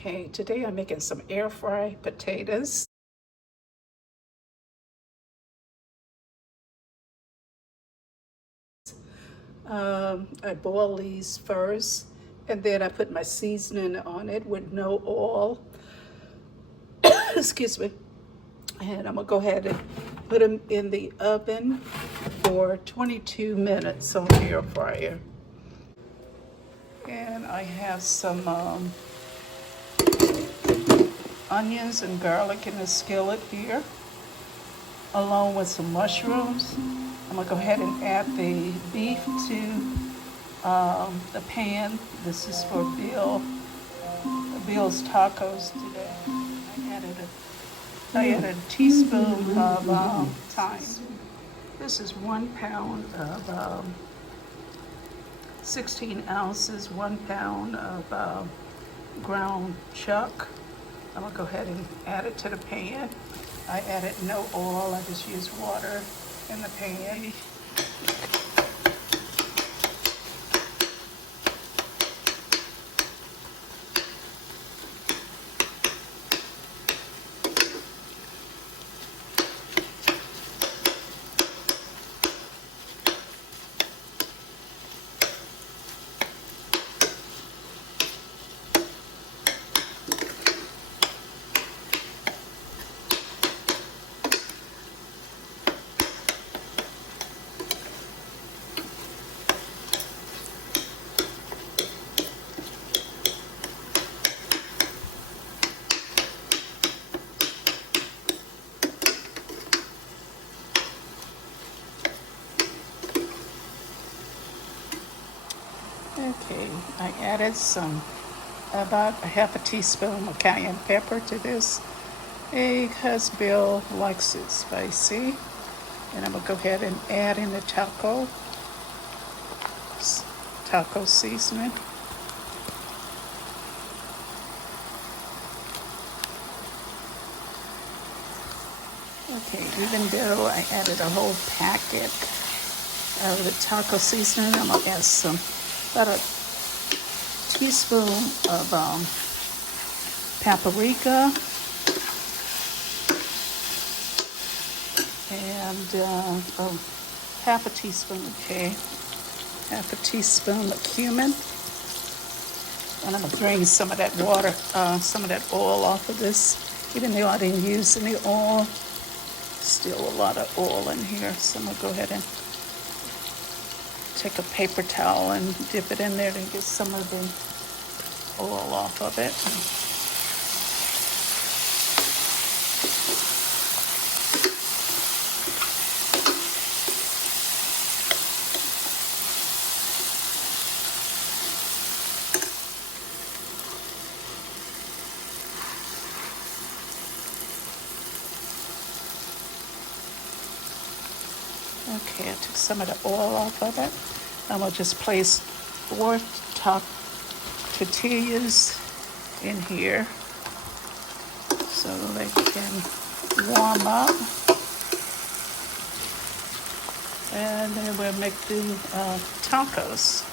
Okay, today I'm making some air fry potatoes. I boil these first, and then I put my seasoning on it with no oil. Excuse me. And I'm gonna go ahead and put them in the oven for 22 minutes on the air fryer. And I have some onions and garlic in the skillet here, along with some mushrooms. I'm gonna go ahead and add the beef to the pan. This is for Bill's tacos today. I added a teaspoon of thyme. This is 1 pound of 16 ounces, 1 pound of ground chuck. I'm gonna go ahead and add it to the pan. I added no oil, I just used water in the pan. Okay, I added about a half a teaspoon of cayenne pepper to this because Bill likes it spicy. And I'm gonna go ahead and add in the taco seasoning. Okay, even though I added a whole packet of the taco seasoning, I'm gonna add about a teaspoon of paprika and half a teaspoon, okay, half a teaspoon of cumin. And I'm gonna drain some of that water, some of that oil off of this. Even though I didn't use any oil, still a lot of oil in here. So I'm gonna go ahead and take a paper towel and dip it in there to get some of the oil off of it. Okay, I took some of the oil off of it. I'm gonna just place 4 top tortillas in here so they can warm up. And then we'll make the tacos.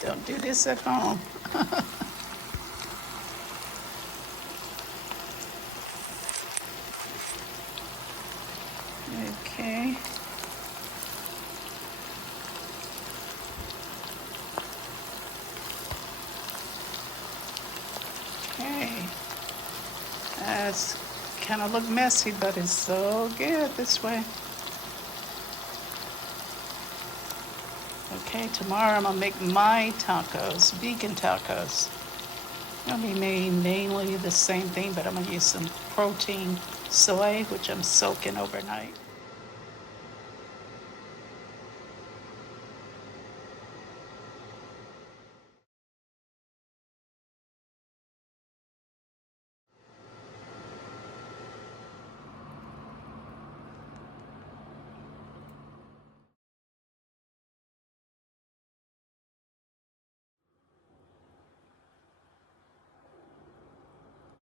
Don't do this at home. Okay. Okay. That's kind of look messy, but it's so good this way. Okay, tomorrow I'm gonna make my tacos, vegan tacos. It'll be made mainly the same thing, but I'm gonna use some protein soy, which I'm soaking overnight.